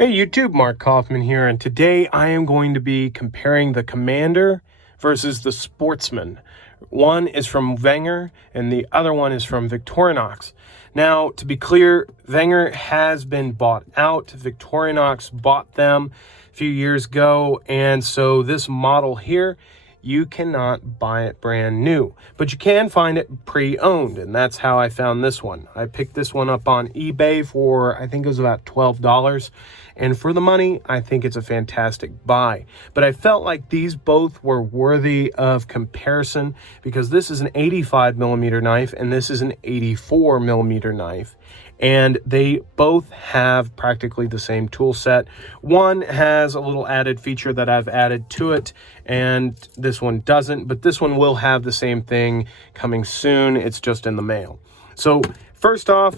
Hey YouTube, Mark Kaufman here, and today I am going to be comparing the Commander versus the Sportsman. One is from Wenger and the other one is from Victorinox. Now, to be clear, Wenger has been bought out. Victorinox bought them a few years ago, and so this model here, you cannot buy it brand new, but you can find it pre-owned, and that's how I found this one. I picked this one up on eBay for, I think it was about $12, and for the money, I think it's a fantastic buy. But I felt like these both were worthy of comparison because this is an 85mm knife and this is an 84mm knife. And they both have practically the same tool set. One has a little added feature that I've added to it, and this one doesn't, but this one will have the same thing coming soon. It's just in the mail. So first off,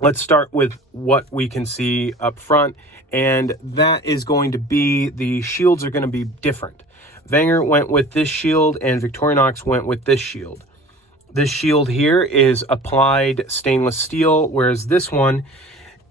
let's start with what we can see up front, and that is going to be the shields are going to be different. Wenger went with this shield and Victorinox went with this shield. This shield here is applied stainless steel, whereas this one,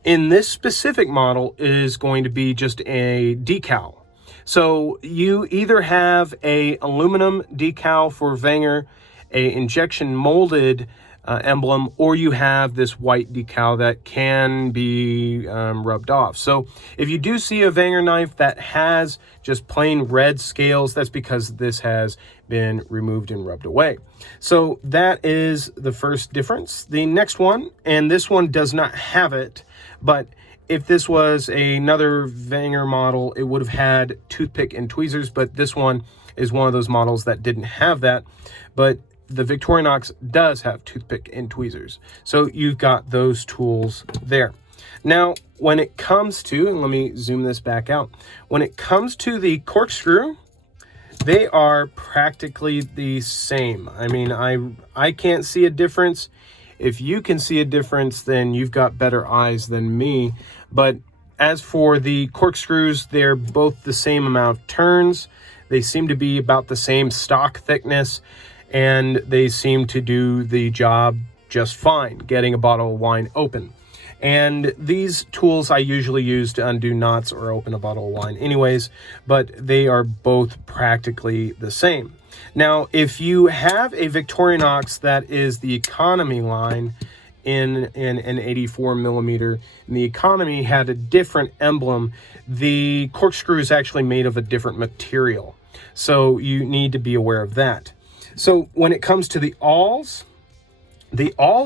in this specific model, is going to be just a decal. So you either have a aluminum decal for Wenger, a injection molded emblem, or you have this white decal that can be rubbed off. So if you do see a Wenger knife that has just plain red scales, that's because this has been removed and rubbed away. So that is the first difference. The next one, and this one does not have it, but if this was another Wenger model, it would have had toothpick and tweezers, but this one is one of those models that didn't have that. But the Victorinox does have toothpick and tweezers. So you've got those tools there. Now, when it comes to, and let me zoom this back out. When it comes to the corkscrew, they are practically the same. I mean, I can't see a difference. If you can see a difference, then you've got better eyes than me. But as for the corkscrews, they're both the same amount of turns. They seem to be about the same stock thickness, and they seem to do the job just fine, getting a bottle of wine open. And these tools I usually use to undo knots or open a bottle of wine anyways, but they are both practically the same. Now, if you have a Victorinox that is the economy line in an 84mm, and the economy had a different emblem, the corkscrew is actually made of a different material. So you need to be aware of that. So when it comes to the awls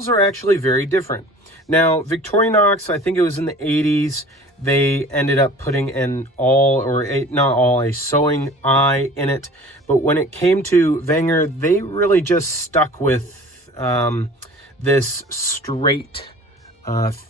are actually very different. Now, Victorinox, I think it was in the 80s, they ended up putting an awl, or a sewing eye in it. But when it came to Wenger, they really just stuck with this straight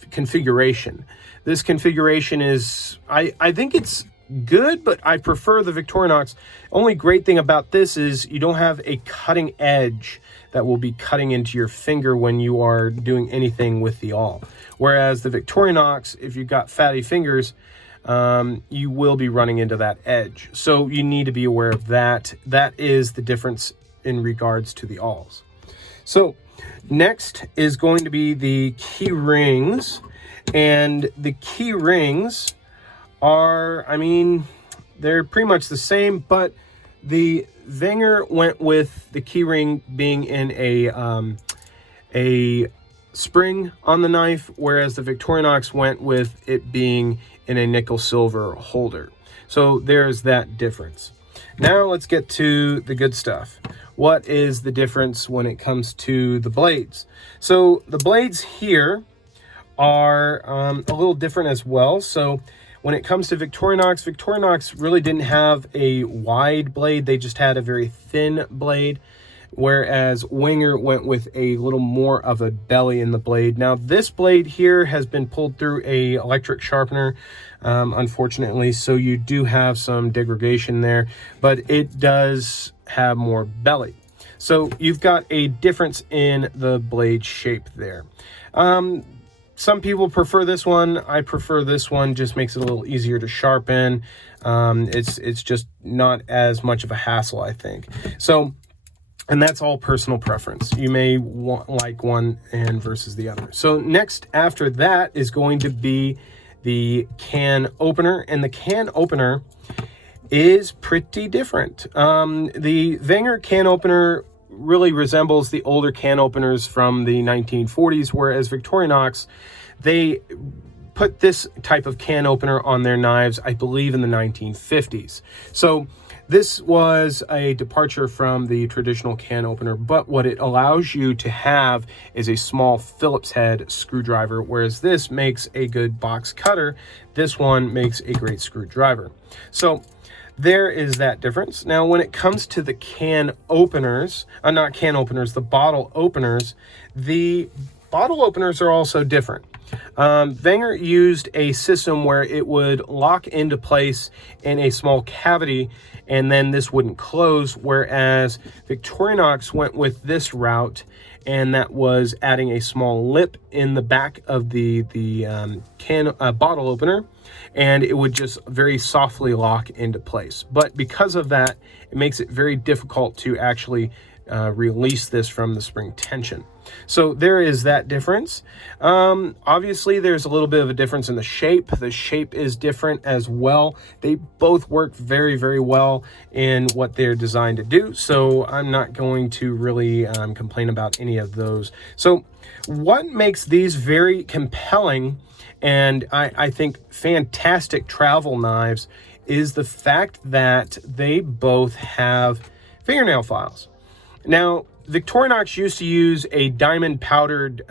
configuration. This configuration is, I think it's good, but I prefer the Victorinox. Only great thing about this is you don't have a cutting edge that will be cutting into your finger when you are doing anything with the awl. Whereas the Victorinox, if you've got fatty fingers, you will be running into that edge. So you need to be aware of that. That is the difference in regards to the awls. So next is going to be the key rings, and the key rings are, I mean, they're pretty much the same, but the Wenger went with the key ring being in a spring on the knife, whereas the Victorinox went with it being in a nickel silver holder. So there's that difference. Now let's get to the good stuff. What is the difference when it comes to the blades? So the blades here are a little different as well. So when it comes to Victorinox, Victorinox really didn't have a wide blade. They just had a very thin blade, whereas Wenger went with a little more of a belly in the blade. Now, this blade here has been pulled through a electric sharpener, unfortunately, so you do have some degradation there, but it does have more belly. So you've got a difference in the blade shape there. Some people prefer this one. I prefer this one. Just makes it a little easier to sharpen. It's just not as much of a hassle, I think. So, and that's all personal preference. You may like one and versus the other. So next after that is going to be the can opener, and the can opener is pretty different. The Wenger can opener really resembles the older can openers from the 1940s, whereas Victorinox, they put this type of can opener on their knives, I believe, in the 1950s. So this was a departure from the traditional can opener, but what it allows you to have is a small Phillips head screwdriver, whereas this makes a good box cutter. This one makes a great screwdriver. So there is that difference. Now, when it comes to the can openers, not can openers, the bottle openers are also different. Wenger used a system where it would lock into place in a small cavity, and then this wouldn't close, whereas Victorinox went with this route, and that was adding a small lip in the back of the bottle opener, and it would just very softly lock into place. But because of that, it makes it very difficult to actually release this from the spring tension. So there is that difference. Obviously, there's a little bit of a difference in the shape. The shape is different as well. They both work very, very well in what they're designed to do. So I'm not going to really complain about any of those. So what makes these very compelling and I think fantastic travel knives is the fact that they both have fingernail files. Now, Victorinox used to use a diamond powdered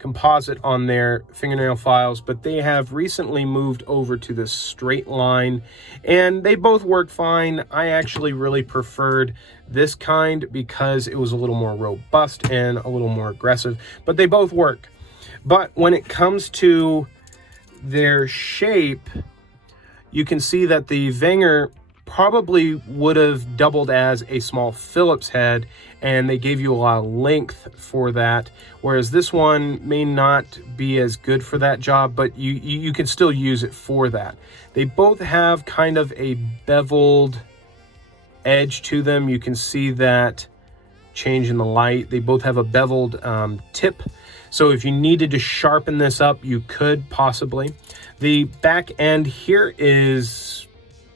composite on their fingernail files, but they have recently moved over to this straight line, and they both work fine. I actually really preferred this kind because it was a little more robust and a little more aggressive, but they both work. But when it comes to their shape, you can see that the Wenger probably would have doubled as a small Phillips head, and they gave you a lot of length for that, whereas this one may not be as good for that job, but you can still use it for that. They both have kind of a beveled edge to them. You can see that change in the light. They both have a beveled tip, so if you needed to sharpen this up, you could possibly. The back end here is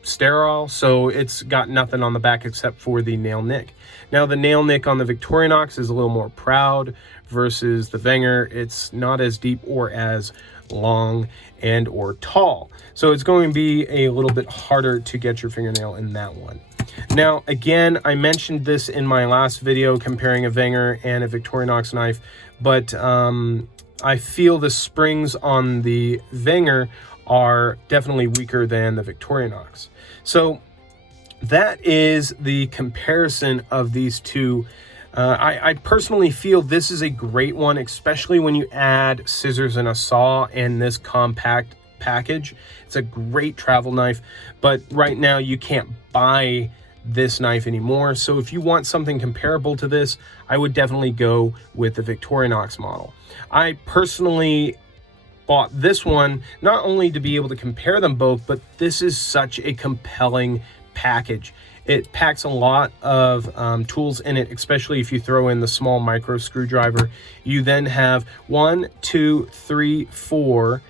sterile, so it's got nothing on the back except for the nail nick. Now, the nail nick on the Victorinox is a little more proud versus the Wenger. It's not as deep or as long and or tall, so it's going to be a little bit harder to get your fingernail in that one. Now, again, I mentioned this in my last video comparing a Wenger and a Victorinox knife, but I feel the springs on the Wenger are definitely weaker than the Victorinox. So that is the comparison of these two. I personally feel this is a great one, especially when you add scissors and a saw and this compact package. It's a great travel knife, but right now you can't buy this knife anymore. So if you want something comparable to this, I would definitely go with the Victorinox model. I personally bought this one not only to be able to compare them both, but this is such a compelling package. It packs a lot of tools in it, especially if you throw in the small micro screwdriver. You then have 1, 2, 3, 4,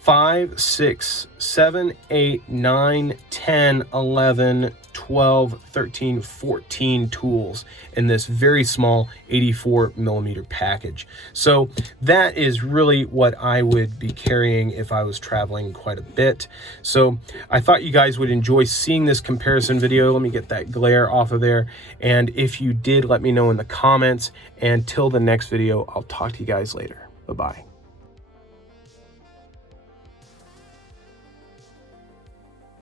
5, 6, 7, 8, 9, 10, 11, 12, 13, 14 tools in this very small 84 millimeter package. So that is really what I would be carrying if I was traveling quite a bit. So I thought you guys would enjoy seeing this comparison video. Let me get that glare off of there. And if you did, let me know in the comments. And till the next video, I'll talk to you guys later. Bye-bye.